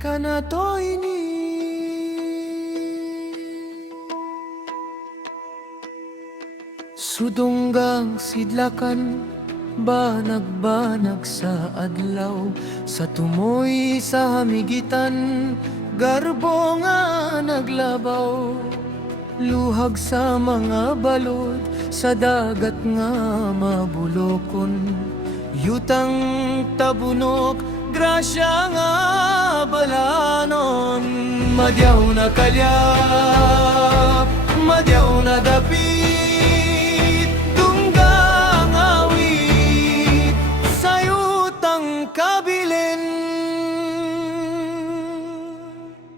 Kanatoy ni Sudunggang sidlakan, banag-banag sa adlaw, sa tumoy sa hamigitan, garbo nga naglabaw. Luhag sa mga balod, sa dagat nga mabulokon, yutang tabunok, grasya nga balanon. Madyaw na kalyap, madyaw na dapit, tunggang awit, sayutang kabilin.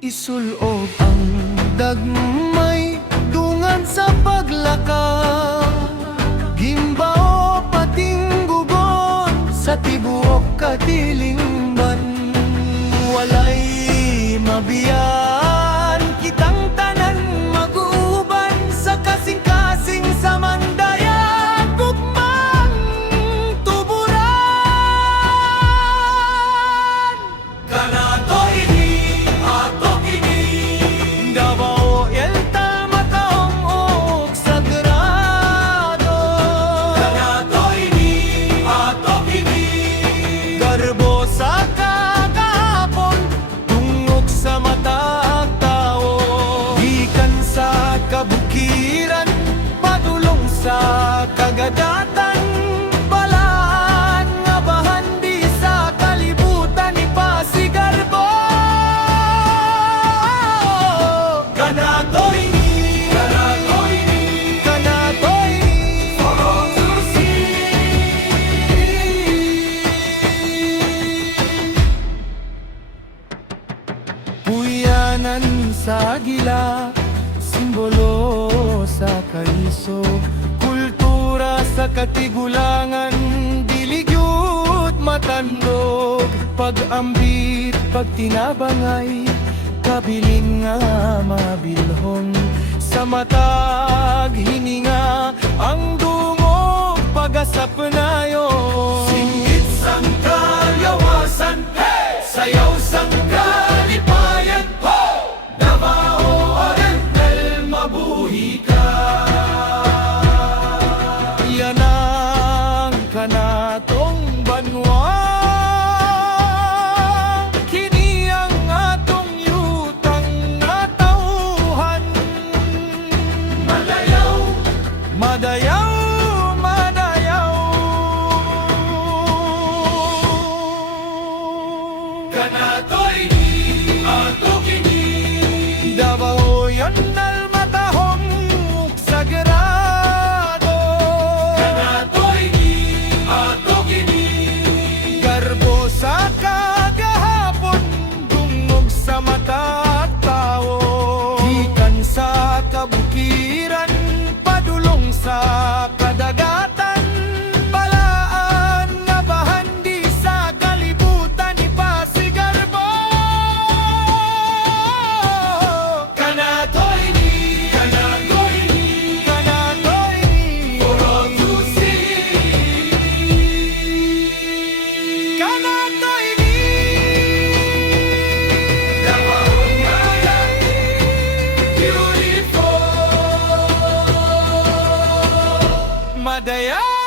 Isulog ang dagmay, dungan sa paglaka, gimbao pating gugon, sa tibuok katilingban. Walay mabiyan, kitang tanan mag-uban, sa kasing-kasing sa mandayan, gugmang tuburan. Kanatoy ni ato kini, Davao elta mataong og sagrado. Kanatoy ni ato kini, garbo sa kakahapon, tungog sa mata ang tao. Gikan sa kabukiran, padulong sa kagadatan, balaan nga bahandi sa kalibutan ni Pasigarbo. Kanatoy ni, kanatoy ni, kanatoy ni, Orosusi. Puyanan sa gila, simbolo sa kaiso, kultura sa katigulangan, diligyot matandog, pag-ambit, pagtinabangay, kabilin nga mabilhon, sa matag hininga, ang dungog pagasap nayon. Singgit sang kalyawasan, hey! Sayaw sang kalipayan, ho! Davao Oriental, mabuhi ka. Yan ang kanatong banwa, kini ang atong yutang natauhan. Madayaw, madayaw, madayaw. Kanatoy ni ato kini, Davao Oriental matahong sagrado. Kanatoy ni ato kini, garbo sa kagahapon, dungog sa mata at tao. Gikan sa kabukiran, padulong sa kadagatan, balaan nga bahandi sa kalibutan ni Pasigarbo. Kanatoy ni, kanatoy ni, kanatoy ni, Orosusi. Kanatoy ni, Davao Bayan, beautiful. Madaya.